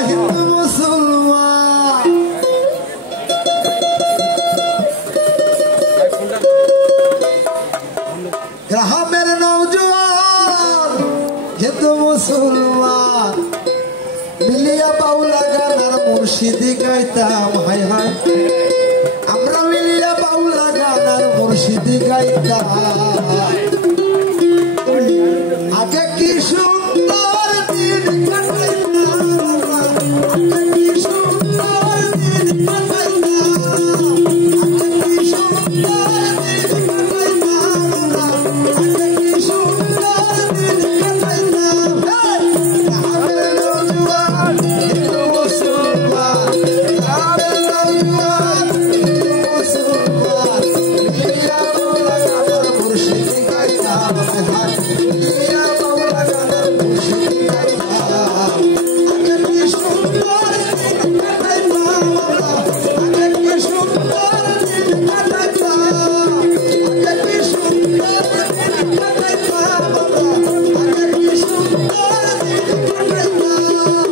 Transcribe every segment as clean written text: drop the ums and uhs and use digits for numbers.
হিন্দু মুসলমান গ্রামের নওজোয়ান হিন্দু মুসলমান মিলিয়া বাউলা গানার মুর্শিদি গাইতাম হায় হায় আমরা মিলিয়া বাউলা গানার মুর্শিদি গাইতাম আগে কি সুন্দর দিন কাটাইতাম আগে কি সুন্দর দিন কাটাইতাম আগে কি সুন্দর দিন কাটাইতাম আগে কি সুন্দর দিন কাটাইতাম গ্রামের নওজোয়ান হিন্দু মুসলমান গ্রামের নওজোয়ান হিন্দু মুসলমান মিলিয়া বাউলা গানার মুর্শিদি গাইতাম হায় মিলিয়া বাউলা গানার মুর্শিদি গাইতাম আগে কি সুন্দর দিন কাটাইতাম আগে কি সুন্দর দিন কাটাইতাম আগে কি সুন্দর দিন কাটাইতাম আগে কি সুন্দর দিন কাটাইতাম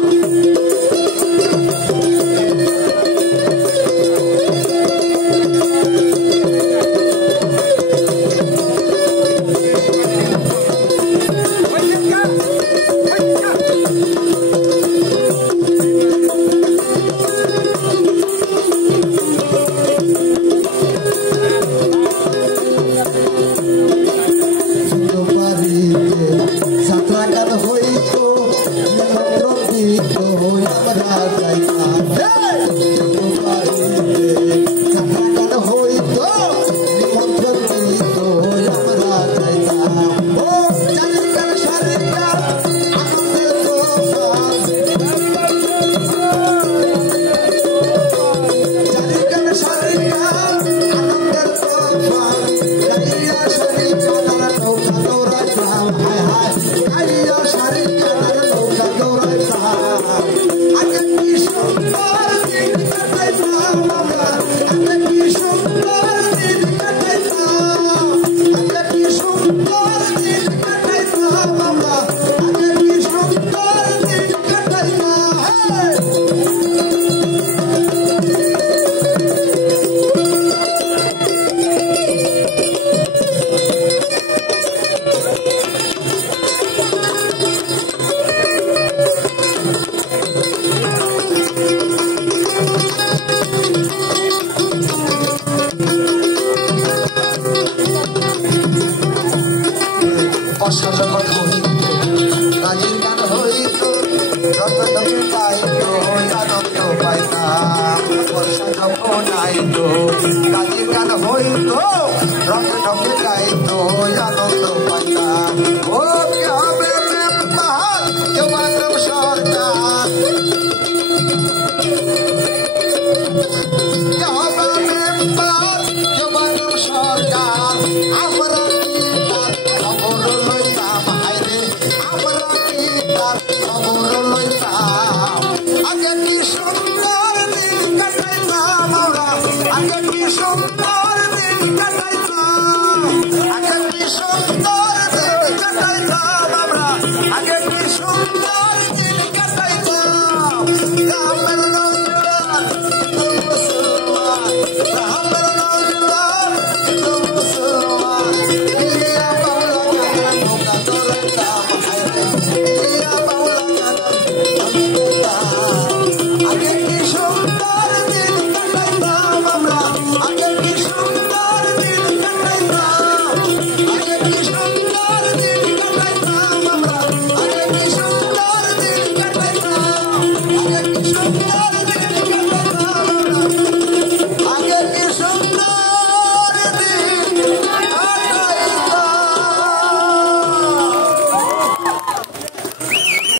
যাত্রা গান হইতো নিমন্ত্রণ দিত আমরা যাইতাম যাত্রা গান হইতো নিমন্ত্রণ দিত আমরা যাইতাম ও চারিকার সারিকার আনন্দের তোফান চারিকার সারিকার আনন্দের তোফান গাইয়া সারিকার নৌকা দৌড়াইতাম হায় হায় গাইয়া সারিকার নৌকা দৌড়াইতাম আগে কি সুন্দর দিন কাটাইতাম আমরা আগে কি সুন্দর দিন কাটাইতাম আগে কি সুন্দর দিন কাটাইতাম আমরা আগে কি সুন্দর দিন কাটাইতাম বর্ষা যখন হইত রাজির গান হইত রত্নকে পাইত আনন্দ পাইতাম বর্ষা যখন আইত রাজির গান হইত রত্নকে গাইত আনন্দ পাইতাম ও গ্রামের প্রেম পাহাড় কেউ মাতরম সরকার